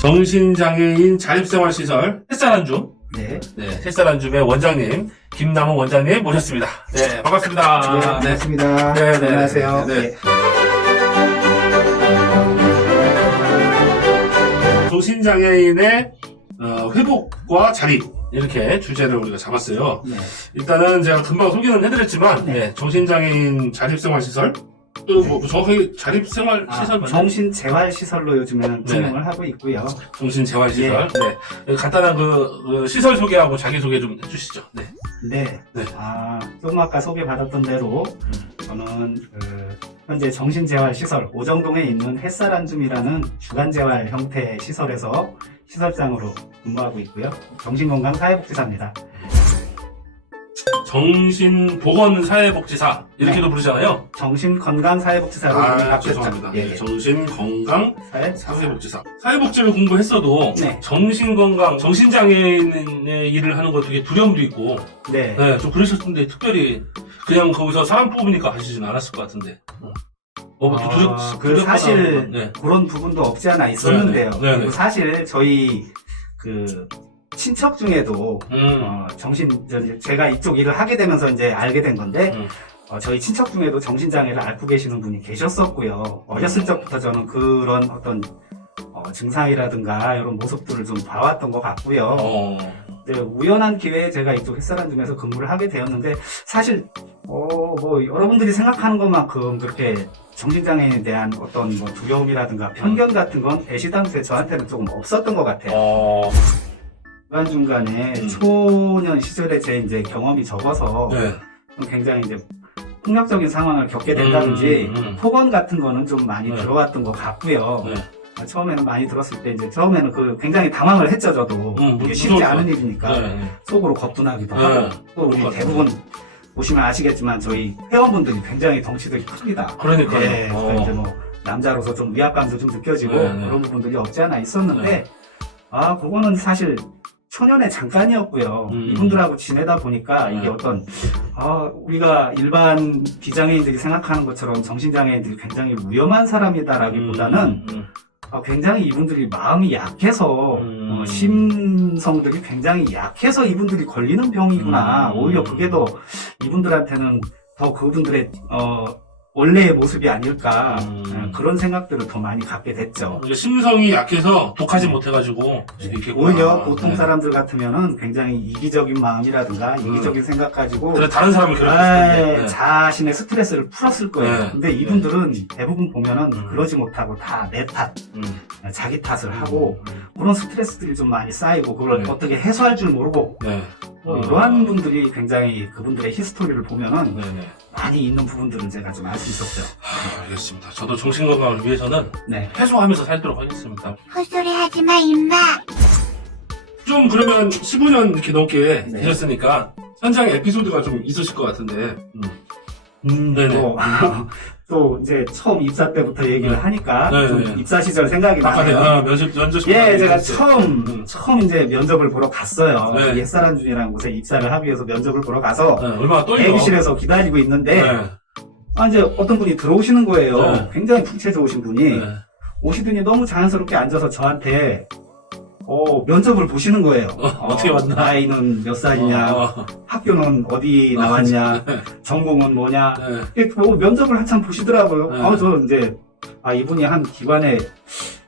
정신장애인 자립생활시설 햇살안줌, 네. 햇살안줌의 원장님 김남훈 원장님 모셨습니다. 네, 반갑습니다. 네, 반갑습니다. 네, 네, 안녕하세요. 네. 네. 정신장애인의 회복과 자립 이렇게 주제를 우리가 잡았어요. 네. 일단은 제가 금방 소개는 해드렸지만 네. 정신장애인 자립생활시설 또 뭐 정확하게 자립생활시설 맞나요? 정신재활시설로 요즘에는 진행을 하고 있고요. 정신재활시설. 네. 간단한 그 시설 소개하고 자기소개 좀 해주시죠. 네. 네. 네. 조금 아까 소개받았던 대로 저는 현재 정신재활시설 오정동에 있는 햇살안줌이라는 주간재활 형태의 시설에서 시설장으로 근무하고 있고요. 정신건강사회복지사입니다. 정신보건사회복지사 이렇게도 부르잖아요. 정신건강사회복지사로 합쳤죠. 죄송합니다. 예, 네, 예. 정신건강사회복지사. 사회복지를 공부했어도 네. 정신건강, 정신장애인의 일을 하는 거 되게 두려움도 있고 네. 네, 좀 그러셨을 텐데 특별히 그냥 거기서 사람 뽑으니까 하시진 않았을 것 같은데 사실 네. 그런 부분도 없지 않아 있었는데요. 네네. 그리고 사실 저희 그 친척 중에도 제가 이쪽 일을 하게 되면서 이제 알게 된 건데 저희 친척 중에도 정신장애를 앓고 계시는 분이 계셨었고요. 어렸을 적부터 저는 그런 어떤 증상이라든가 이런 모습들을 좀 봐왔던 것 같고요. 네, 우연한 기회에 제가 이쪽 햇살안줌에서 근무를 하게 되었는데 사실 뭐 여러분들이 생각하는 것만큼 그렇게 정신장애인에 대한 어떤 뭐 두려움이라든가 편견 같은 건 애시당초에 저한테는 조금 없었던 것 같아요. 중간중간에 초년 시절에 제 이제 경험이 적어서 네. 굉장히 이제 폭력적인 상황을 겪게 된다든지 폭언 같은 거는 좀 많이 들어왔던 것 같고요. 네. 처음에는 많이 들었을 때 이제 처음에는 굉장히 당황을 했죠. 저도 이게 쉽지 않은 일이니까 속으로 겁도 나기도 하고 또 우리 대부분 보시면 아시겠지만 저희 회원분들이 굉장히 덩치들이 큽니다. 그러니까요. 네, 그래서 이제 뭐 남자로서 좀 위압감도 좀 느껴지고 그런 부분들이 없지 않아 있었는데 그거는 사실 초년의 잠깐이었고요. 이분들하고 지내다 보니까 이게 어떤 우리가 일반 비장애인들이 생각하는 것처럼 정신장애인들이 굉장히 위험한 사람이다라기보다는 굉장히 이분들이 마음이 약해서 심성들이 굉장히 약해서 이분들이 걸리는 병이구나. 오히려 그게 더 이분들한테는 더 그분들의 원래의 모습이 아닐까 그런 생각들을 더 많이 갖게 됐죠. 심성이 약해서 독하지 못해가지고 이렇게 오히려 보통 사람들 같으면은 굉장히 이기적인 마음이라든가 이기적인 생각 가지고 그래 다른 사람을 괴롭혔을 텐데 자신의 스트레스를 풀었을 거예요. 네. 근데 이분들은 대부분 보면은 그러지 못하고 다 내 탓, 자기 탓을 하고 그런 스트레스들이 좀 많이 쌓이고 그걸 어떻게 해소할 줄 모르고 이러한 분들이 굉장히 그분들의 히스토리를 보면은 많이 있는 부분들은 제가 좀 알 수 있었죠. 알겠습니다. 저도 정신건강을 위해서는 해소하면서 살도록 하겠습니다. 헛소리 하지마 임마. 좀 그러면 15년 이렇게 넘게 되셨으니까 현장 에피소드가 좀 있으실 것 같은데. 네네. 또 이제 처음 입사 때부터 얘기를 하니까 좀 입사 시절 생각이 아까 나요. 면접 제가 처음 이제 면접을 보러 갔어요. 네. 이 햇살안줌이라는 곳에 입사를 하기 위해서 면접을 보러 가서 얼마나 떨려. 대기실에서 기다리고 있는데 이제 어떤 분이 들어오시는 거예요. 굉장히 풍채 좋으신 분이 오시더니 너무 자연스럽게 앉아서 저한테 면접을 보시는 거예요. 어떻게 왔나? 나이는 몇 살이냐, 학교는 어디 나왔냐, 전공은 뭐냐. 면접을 한참 보시더라고요. 저 이제, 이분이 한 기관의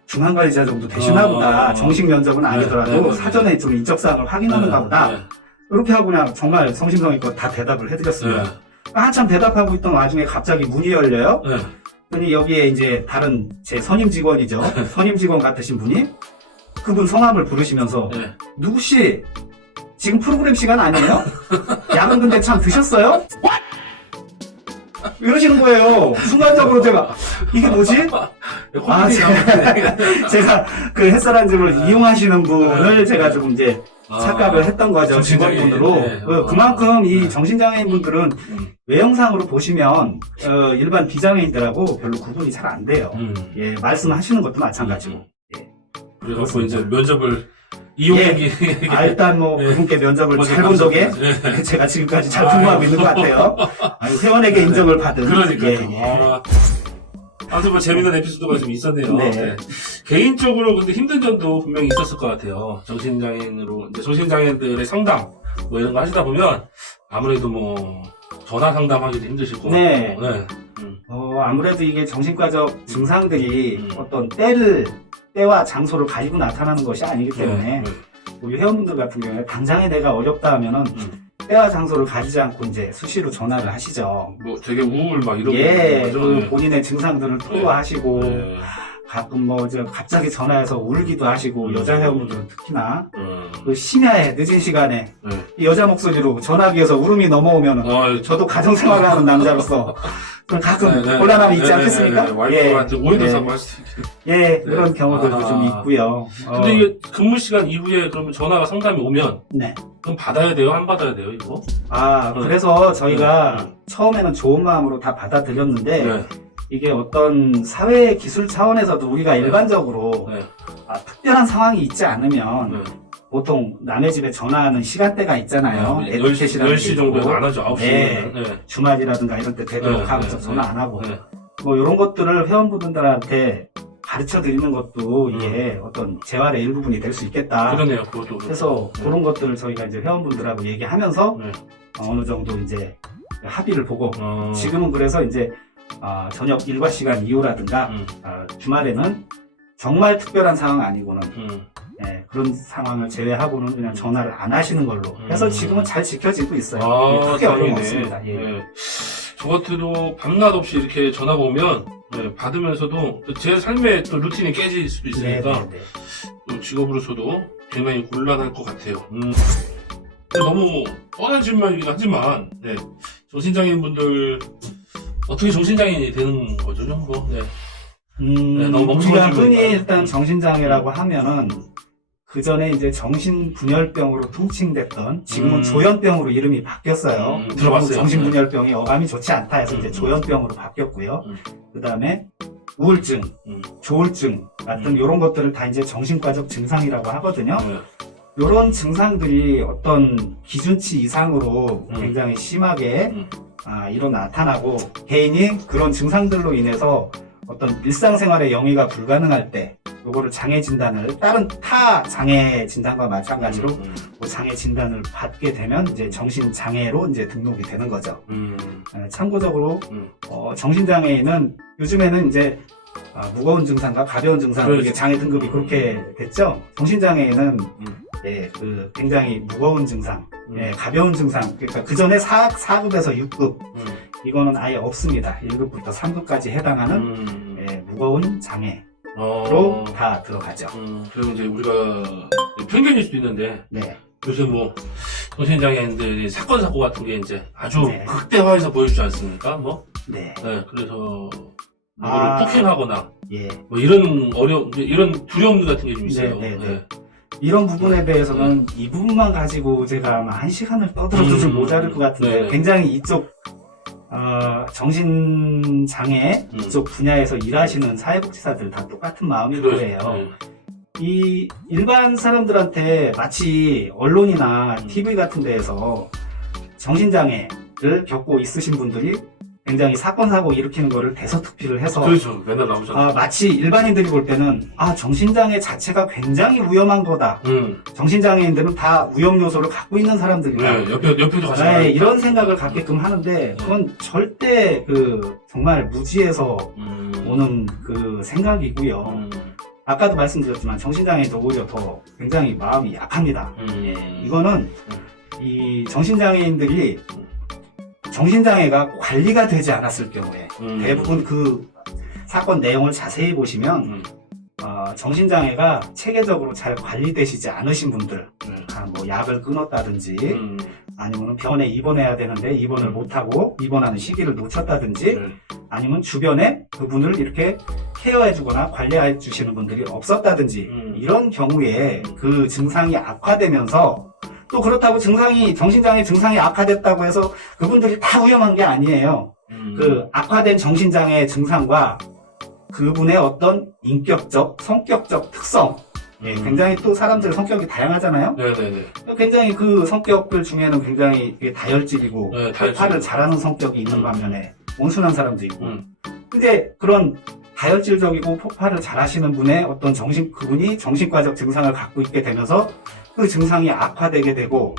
중앙관리자 정도 되시나 보다. 정식 면접은 아니더라도 사전에 좀 인적사항을 확인하는가 보다. 이렇게 하고 그냥 정말 성심성의껏 다 대답을 해드렸습니다. 한참 대답하고 있던 와중에 갑자기 문이 열려요. 그러니 여기에 이제 다른 제 선임 직원이죠. 선임 직원 같으신 분이 그분 성함을 부르시면서 누구씨 지금 프로그램 시간 아니에요? 약은 근데 참 드셨어요? 이러시는 거예요. 순간적으로 제가 이게 뭐지? 제가 그 햇살안줌을 이용하시는 분을 제가 조금 이제 착각을 했던 거죠. 직원분으로. 그만큼 이 정신장애인 분들은 외형상으로 보시면 일반 비장애인들하고 별로 구분이 잘 안 돼요. 말씀하시는 것도 마찬가지고. 그래서 이제 면접을 이용하기. 일단 그분께 면접을 잘 본 덕에 제가 지금까지 잘 근무하고 있는 것 같아요. 회원에게 인정을 받은. 그러니까요. 아무튼 뭐 재밌는 에피소드가 좀 있었네요. 네. 네. 개인적으로 근데 힘든 점도 분명히 있었을 것 같아요. 정신장애인으로, 이제 정신장애인들의 상담, 뭐 이런 거 하시다 보면 아무래도 뭐 전화 상담하기도 힘드실 것 같고. 네. 네. 아무래도 이게 정신과적 증상들이 음. 어떤 때와 장소를 가지고 나타나는 것이 아니기 때문에 우리 회원분들 같은 경우에 당장에 내가 어렵다 하면은 때와 장소를 가지지 않고 이제 수시로 전화를 하시죠. 뭐 되게 우울 막 이런 예, 거죠. 그 네. 본인의 증상들을 토로하시고 네. 가끔 뭐 이제 갑자기 전화해서 울기도 하시고 여자 회원분들은 특히나 음. 그 심야에 늦은 시간에 네. 이 여자 목소리로 전화기에서 울음이 넘어오면 저도 가정생활을 하는 남자로서 좀 가끔 곤란함이 있지 않겠습니까? 와이프한테 오해도 예. 사고 할 수도 있겠네. 예, 그런 경우들도 아. 좀 있고요. 근데 이게 근무 시간 이후에 그러면 전화가 상담이 오면 네. 그럼 받아야 돼요? 안 받아야 돼요? 이거? 그래서 저희가 네. 처음에는 좋은 마음으로 다 받아들였는데 네. 이게 어떤 사회 기술 차원에서도 우리가 일반적으로 네. 특별한 상황이 있지 않으면 네. 보통 남의 집에 전화하는 시간대가 있잖아요. 10시 정도에는 안 하죠. 9시면. 네. 네. 주말이라든가 이럴 때 되도록 네, 하면서 네, 전화 네. 안 하고 네. 뭐 이런 것들을 회원분들한테 가르쳐 드리는 것도 이게 어떤 재활의 일부분이 될 수 있겠다. 그러네요. 그것도. 그래서 네. 그런 것들을 저희가 이제 회원분들하고 얘기하면서 네. 어느 정도 이제 합의를 보고 어. 지금은 그래서 이제 저녁 일과 시간 이후라든가 음. 주말에는 정말 특별한 상황 아니고는 음. 예, 그런 상황을 제외하고는 그냥 전화를 안 하시는 걸로 해서 지금은 잘 지켜지고 있어요. 예, 크게 어려움 다행이네. 없습니다. 예. 네. 저 같아도 밤낮 없이 이렇게 전화가 오면 네, 받으면서도 제 삶의 또 루틴이 깨질 수도 네, 있으니까 네, 네. 또 직업으로서도 굉장히 곤란할 것 같아요. 너무 뻔한 질문이긴 하지만 네. 정신장애인분들 어떻게 정신장애인이 되는 거죠, 정도? 네. 네, 너무 멍청한 우리가 흔히 질문인가요? 일단 정신장애라고 하면은 그 전에 이제 정신분열병으로 통칭됐던 지금은 조현병으로 이름이 바뀌었어요. 들어봤어요. 정신분열병이 어감이 좋지 않다 해서 이제 음. 조현병으로 바뀌었고요. 음. 그 다음에 우울증, 조울증 같은 이런 것들을 다 이제 정신과적 증상이라고 하거든요. 네. 이런 증상들이 어떤 기준치 이상으로 음. 굉장히 심하게 음. 나타나고 개인이 그런 증상들로 인해서 어떤 일상생활의 영위가 불가능할 때 요거를 장애 진단을 다른 타 장애 진단과 마찬가지로 그 장애 진단을 받게 되면 이제 정신장애로 이제 등록이 되는 거죠. 참고적으로 정신장애인은 요즘에는 이제 무거운 증상과 가벼운 증상 그렇죠. 이게 장애 등급이 그렇게 됐죠. 정신장애인은 예, 그 굉장히 무거운 증상, 예, 가벼운 증상, 그러니까 그 전에 4급에서 6급 이거는 아예 없습니다. 1급부터 3급까지 해당하는 예, 무거운 장애로 다 들어가죠. 그럼 이제 우리가 편견일 수도 있는데 네, 요즘 뭐 정신장애인들이 사건 사고 같은 게 이제 아주 네. 극대화해서 보여주지 않습니까? 뭐 네, 네, 그래서 누구를 폭행하거나 예. 뭐 이런 이런 두려움 같은 게 좀 있어요. 네, 네, 네. 이런 부분에 대해서는 이 부분만 가지고 제가 아마 1시간을 떠들어도 좀 모자랄 것 같은데 네. 굉장히 이쪽 정신장애 이쪽 분야에서 일하시는 사회복지사들 다 똑같은 마음일 거예요. 네. 이 일반 사람들한테 마치 언론이나 TV 같은 데에서 정신장애를 겪고 있으신 분들이 굉장히 사건 사고 일으키는 거를 대서특필을 해서 그렇죠. 맨날 나오잖아요. 마치 일반인들이 볼 때는 정신장애 자체가 굉장히 위험한 거다. 정신장애인들은 다 위험 요소를 갖고 있는 사람들이다. 네, 옆에도 같이 네, 이런 생각을 갖게끔 하는데 그건 절대 정말 무지에서 오는 그 생각이고요. 아까도 말씀드렸지만 정신장애도 오히려 더 굉장히 마음이 약합니다. 예, 이거는 이 정신장애인들이 정신장애가 관리가 되지 않았을 경우에 대부분 그 사건 내용을 자세히 보시면 정신장애가 체계적으로 잘 관리되시지 않으신 분들 뭐 약을 끊었다든지 아니면 병원에 입원해야 되는데 입원을 못하고 입원하는 시기를 놓쳤다든지 아니면 주변에 그분을 이렇게 케어해주거나 관리해 주시는 분들이 없었다든지 이런 경우에 그 증상이 악화되면서 또 그렇다고 정신장애 증상이 악화됐다고 해서 그분들이 다 위험한 게 아니에요. 그 악화된 정신장애 증상과 그분의 어떤 인격적, 성격적 특성, 예, 굉장히 또 사람들 성격이 다양하잖아요. 네네네. 굉장히 그 성격들 중에는 굉장히 다혈질이고 네, 다혈질. 화를 잘하는 성격이 있는 반면에 온순한 사람도 있고. 근데 그런 다혈질적이고 폭발을 잘 하시는 분의 어떤 그분이 정신과적 증상을 갖고 있게 되면서 그 증상이 악화되게 되고,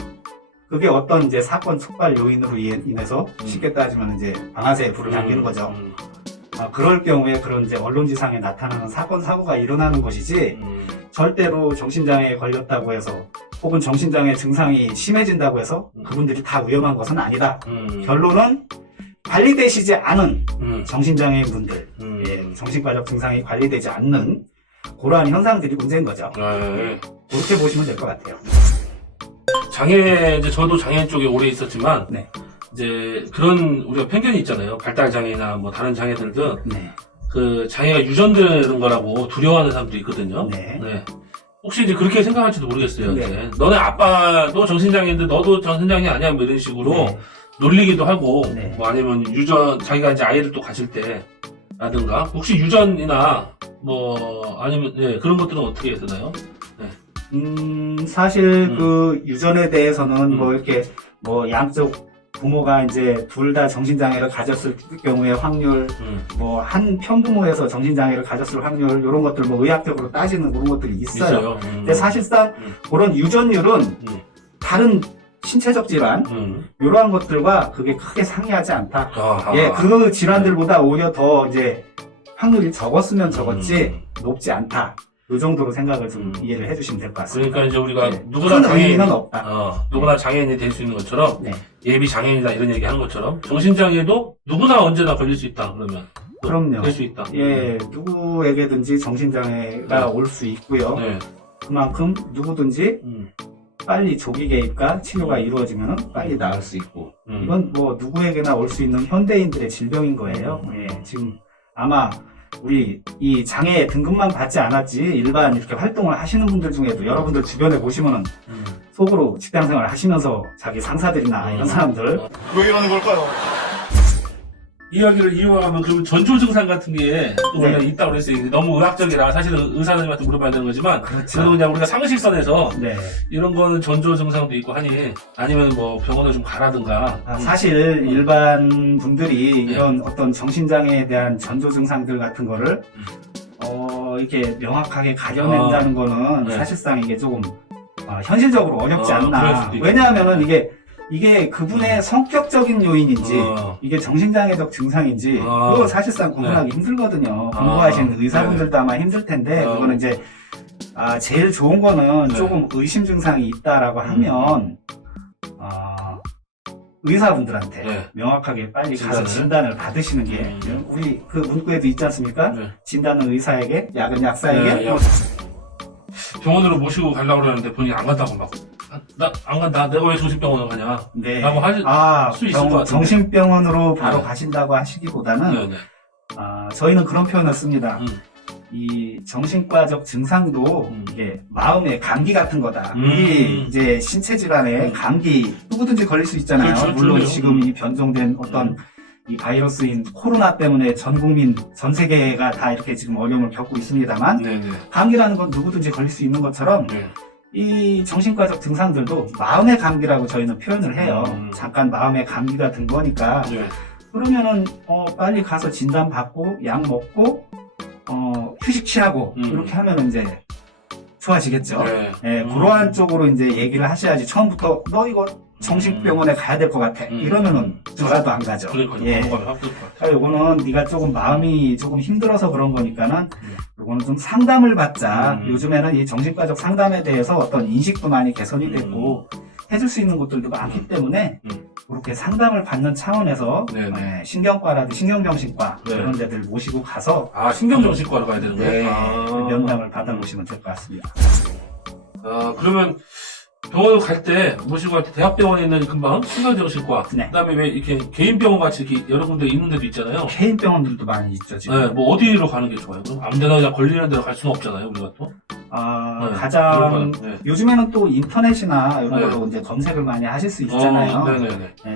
그게 어떤 이제 사건 촉발 요인으로 인해서 쉽게 따지면 이제 방아쇠에 불을 당기는 거죠. 그럴 경우에 그런 이제 언론지상에 나타나는 사건, 사고가 일어나는 것이지, 절대로 정신장애에 걸렸다고 해서, 혹은 정신장애 증상이 심해진다고 해서 그분들이 다 위험한 것은 아니다. 결론은 관리되시지 않은 정신장애인 분들, 예, 정신과적 증상이 관리되지 않는 그러한 현상들이 문제인 거죠. 네. 그렇게 보시면 될 것 같아요. 장애, 이제 저도 장애 쪽에 오래 있었지만, 네. 이제 그런 우리가 편견이 있잖아요. 발달 장애나 뭐 다른 장애들도 네. 그 장애가 유전되는 거라고 두려워하는 사람도 있거든요. 네. 혹시 이제 그렇게 생각할지도 모르겠어요. 네. 이제 너네 아빠도 정신장애인데 너도 정신장애 아니야? 뭐 이런 식으로 네. 놀리기도 하고, 네. 뭐 아니면 자기가 이제 아이를 또 가질 때라든가, 혹시 유전이나 뭐 아니면 그런 것들은 어떻게 되나요? 사실 그 유전에 대해서는 뭐 이렇게 뭐 양쪽 부모가 이제 둘 다 정신장애를 가졌을 경우의 확률, 뭐 한 편부모에서 정신장애를 가졌을 확률, 이런 것들 뭐 의학적으로 따지는 그런 것들이 있어요. 근데 사실상 그런 유전율은 다른 신체적 질환, 이러한 것들과 그게 크게 상이하지 않다. 예, 그 질환들보다 오히려 더 이제 확률이 적었으면 적었지 높지 않다. 이 정도로 생각을 좀 이해를 해주시면 될 것 같습니다. 그러니까 이제 우리가 네. 누구나 큰 의미는 없다. 누구나 장애인이 될 수 있는 것처럼, 네. 예비 장애인이다 이런 얘기 하는 것처럼, 정신장애도 누구나 언제나 걸릴 수 있다. 그러면 그럼요. 될 수 있다. 예, 누구에게든지 정신장애가 올 수 있고요. 네. 그만큼 누구든지 빨리 조기 개입과 치료가 이루어지면 빨리 나을 수 있고, 이건 뭐 누구에게나 올 수 있는 현대인들의 질병인 거예요. 예, 지금 아마 우리 이 장애 등급만 받지 않았지 일반 이렇게 활동을 하시는 분들 중에도 여러분들 주변에 보시면은 속으로 직장생활 하시면서 자기 상사들이나 이런 사람들 왜 이러는 걸까요? 이야기를 이어가면 그러면 전조 증상 같은 게 또 네. 원래 있다고 그랬어요. 너무 의학적이라 사실은 의사님한테 물어봐야 되는 거지만, 그렇죠. 그래도 그냥 우리가 상식선에서 네. 이런 거는 전조 증상도 있고 하니, 아니면 뭐 병원을 좀 가라든가. 사실 일반 분들이 네. 이런 어떤 정신장애에 대한 전조 증상들 같은 거를 이렇게 명확하게 가려낸다는 거는 네. 사실상 이게 조금 현실적으로 어렵지 그럴 않나. 수도 있겠다. 왜냐하면은 이게 그분의 성격적인 요인인지 이게 정신장애적 증상인지 그거 사실상 구분하기 힘들거든요. 공부하시는 의사분들도 아마 힘들 텐데 그거는 이제 제일 좋은 거는 조금 의심 증상이 있다라고 하면 의사분들한테 명확하게 빨리 가서 진단을 받으시는 게 우리 그 문구에도 있지 않습니까? 진단은 의사에게, 약은 약사에게. 병원으로 모시고 가려고 그러는데 본인이 안 간다고 막, 나 안 간다. 내가 왜 정신병원을 가냐. 네. 라고 수 있을 것 같은데. 정신병원으로 바로 가신다고 하시기보다는 저희는 그런 표현을 씁니다. 이 정신과적 증상도 이게 마음의 감기 같은 거다. 우리 이제 신체 질환에 감기 누구든지 걸릴 수 있잖아요. 그렇죠, 물론 그렇죠. 지금 이 변종된 어떤 이 바이러스인 코로나 때문에 전 국민, 전 세계가 다 이렇게 지금 어려움을 겪고 있습니다만 감기라는 건 누구든지 걸릴 수 있는 것처럼 이 정신과적 증상들도 마음의 감기라고 저희는 표현을 해요. 잠깐 마음의 감기가 든 거니까 그러면은 빨리 가서 진단 받고 약 먹고 휴식 취하고 이렇게 하면 이제 좋아지겠죠. 그러한 쪽으로 이제 얘기를 하셔야지 처음부터 너 이거 정신병원에 가야 될 것 같아. 이러면은 저라도 안 가죠. 요거는 네가 조금 마음이 조금 힘들어서 그런 거니까는 요거는 좀 상담을 받자. 요즘에는 이 정신과적 상담에 대해서 어떤 인식도 많이 개선이 되고 해줄 수 있는 곳들도 많기 때문에 그렇게 상담을 받는 차원에서 신경과라든지 신경정신과 이런 데들 모시고 가서 신경정신과로 가야 되는 거예요? 면담을 받아보시면 될 것 같습니다. 그러면 병원을 갈 때, 모시고 갈 때 대학병원에 있는 금방 신경정신과, 네. 그 다음에 왜 이렇게 개인 병원 같이 이렇게 여러 군데 있는 데도 있잖아요. 개인 병원들도 많이 있죠, 지금. 뭐 어디로 가는 게 좋아요? 그럼 아무데나 그냥 걸리는 데로 갈 수는 없잖아요, 우리가 또. 가장 요즘에는 또 인터넷이나 이런 걸로 이제 검색을 많이 하실 수 있잖아요.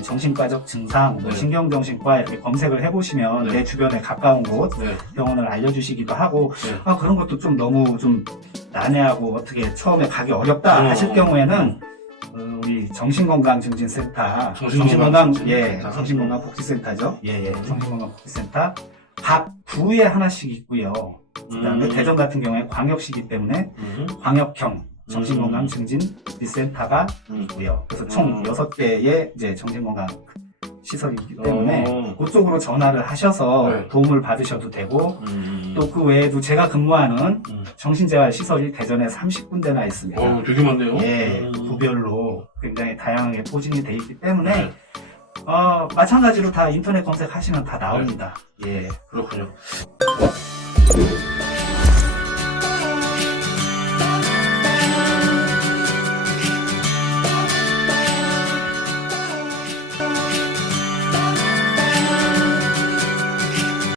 정신과적 증상, 뭐 신경정신과 이렇게 검색을 해보시면 내 주변에 가까운 곳 병원을 알려주시기도 하고 그런 것도 좀 너무 좀 난해하고 어떻게 처음에 가기 어렵다 하실 경우에는 우리 정신건강증진센터, 정신건강복지센터죠. 정신건강복지센터 각 구에 하나씩 있고요. 그다음에 대전 같은 경우에 광역시기 때문에 광역형 정신건강 증진 리센터가 있고요. 그래서 총 6개의 이제 정신건강 시설이기 때문에 그쪽으로 전화를 하셔서 네. 도움을 받으셔도 되고 또 그 외에도 제가 근무하는 정신재활 시설이 대전에 30군데나 있습니다. 되게 많네요. 예, 부별로 굉장히 다양하게 포진이 돼 있기 때문에 네. 마찬가지로 다 인터넷 검색하시면 다 나옵니다. 예. 그렇군요.